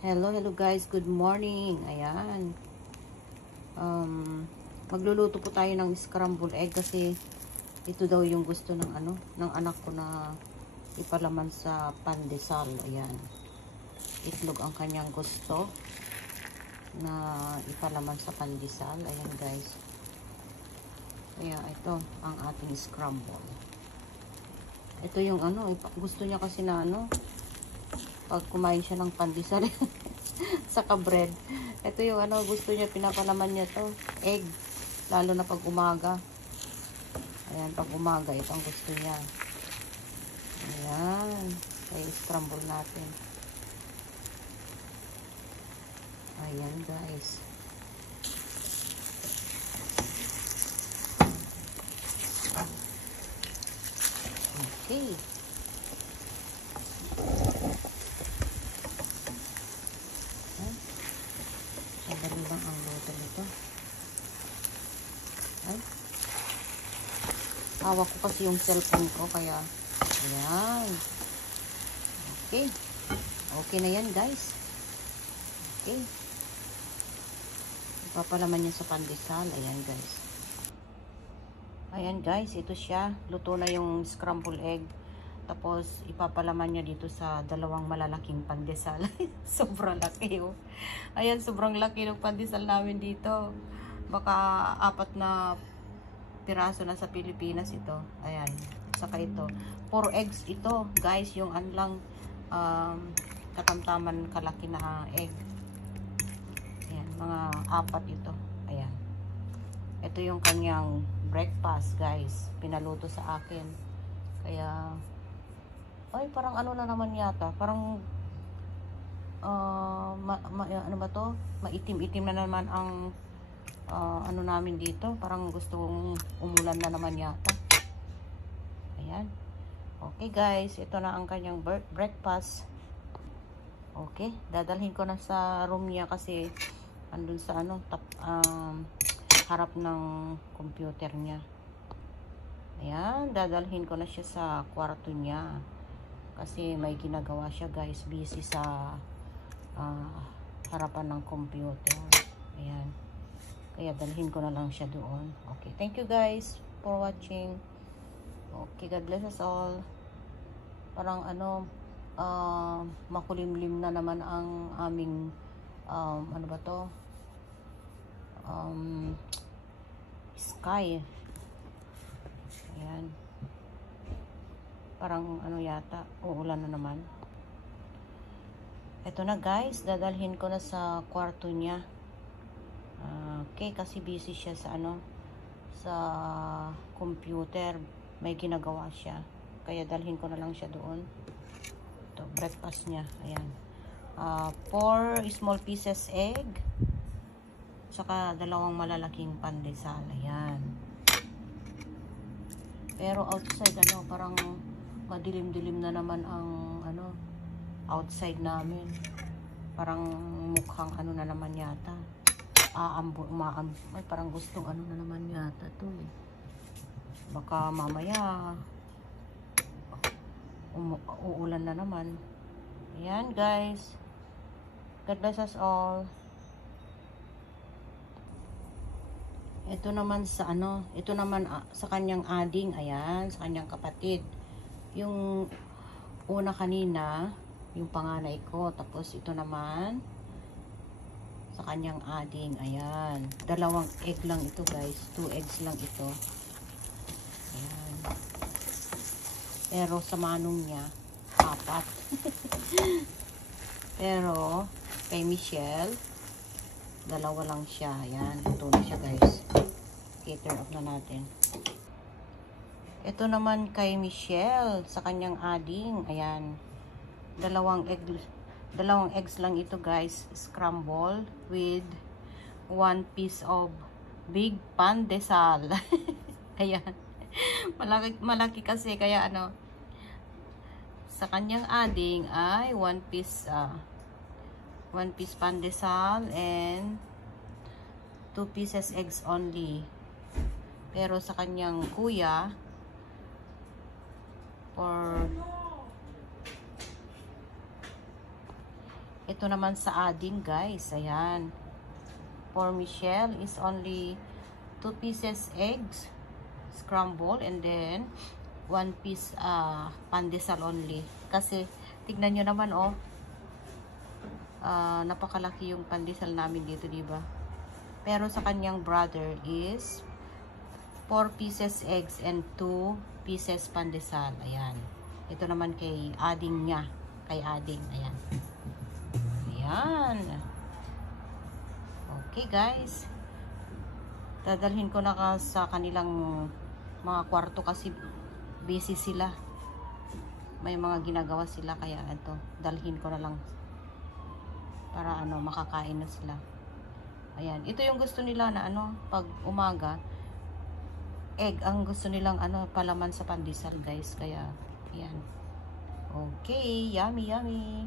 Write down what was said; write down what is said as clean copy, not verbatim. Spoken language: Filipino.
Hello guys, good morning. Ayan. Magluluto po tayo ng scrambled egg kasi ito daw yung gusto ng ng anak ko na ipalaman sa pandesal. Ayan. Itlog ang kanyang gusto na ipalaman sa pandesal. Ayan guys. Kaya ito ang ating scramble. Ito yung gusto niya kasi na pag kumain siya ng pandesal saka bread. Ito yung gusto niya, pinapalaman niya to, egg, lalo na pag umaga. Ayan, pag umaga ito ang gusto niya. Ayan, kaya scramble natin. Ayan guys. Okay. Madali lang ang luto nito. Ay. Hawak ko kasi yung cellphone ko kaya ayan. Okay. Okay na yan guys. Okay. Ipapalaman niya sa pandesal. Ayan guys. Ayan guys, ito siya. Luto na yung scrambled egg. Tapos, ipapalaman niya dito sa dalawang malalaking pandesal. Sobrang laki, oh. Ayan, sobrang laki ng pandesal namin dito. Baka 4 na piraso na sa Pilipinas ito. Ayan, saka ito. 4 eggs ito, guys. Yung lang katamtaman kalaki na egg. Ayan, mga 4 ito. Ayan. Ito yung kanyang breakfast, guys. Pinaluto sa akin. Kaya ay, parang na naman yata. Parang, ano ba to? Maitim-itim na naman ang, namin dito. Parang gustong umulan na naman yata. Ayan. Okay, guys. Ito na ang kanyang breakfast. Okay. Dadalhin ko na sa room niya kasi andun sa, harap ng computer niya. Ayan. Dadalhin ko na siya sa kwarto niya. Kasi may ginagawa siya guys, busy sa harapan ng computer. Ayan. Kaya dalhin ko na lang siya doon. Okay, thank you guys for watching. Okay, God bless us all. Parang makulimlim na naman ang aming ano ba to? Sky. Ayan. Parang yata, uulan na naman. Ito na guys, dadalhin ko na sa kwarto niya. Okay, kasi busy siya sa sa computer. May ginagawa siya. Kaya dalhin ko na lang siya doon. Ito, breakfast niya. Ayan. 4 small pieces egg. Saka 2 malalaking pandesal. Ayan. Pero outside parang madilim-dilim na naman ang outside namin. Parang mukhang na naman yata. Ay, parang gustong na naman yata to eh. Baka mamaya uulan na naman. Ayan guys. God bless us all. Ito naman sa ito naman sa kanyang ading, ayan, sa kanyang kapatid. Yung una kanina, yung panganay ko, tapos ito naman sa kanyang ading, ayan. 2 egg lang ito guys, 2 eggs lang ito. Ayan. Pero sa manong niya, 4. Pero kay Michelle, 2 lang siya. Ayan, luto na siya guys. Okay, turn off na natin. Ito naman kay Michelle, sa kanyang ading. Ayan. 2 eggs lang ito guys. Scramble with 1 piece of big pandesal. Ayan. Malaki kasi. Kaya sa kanyang ading ay 1 piece pandesal and 2 pieces eggs only. Pero sa kanyang kuya, for Ito naman sa Ading, guys. Ayan. For Michelle is only 2 pieces eggs scramble and then 1 piece pandesal only. Kasi tignan nyo naman oh. Napakalaki yung pandesal namin dito, di ba? Pero sa kanyang brother is 4 pieces eggs and 2 pieces pandesal. Ayan. Ito naman kay Ading niya. Kay Ading. Ayan. Ayan. Okay, guys. Dadalhin ko na sa kanilang mga kwarto kasi busy sila. May mga ginagawa sila kaya ito, dalhin ko na lang para makakain na sila. Ayan, ito yung gusto nila na pag umaga egg ang gusto nilang palaman sa pandesal, guys. Kaya ayan. Okay, yummy yummy.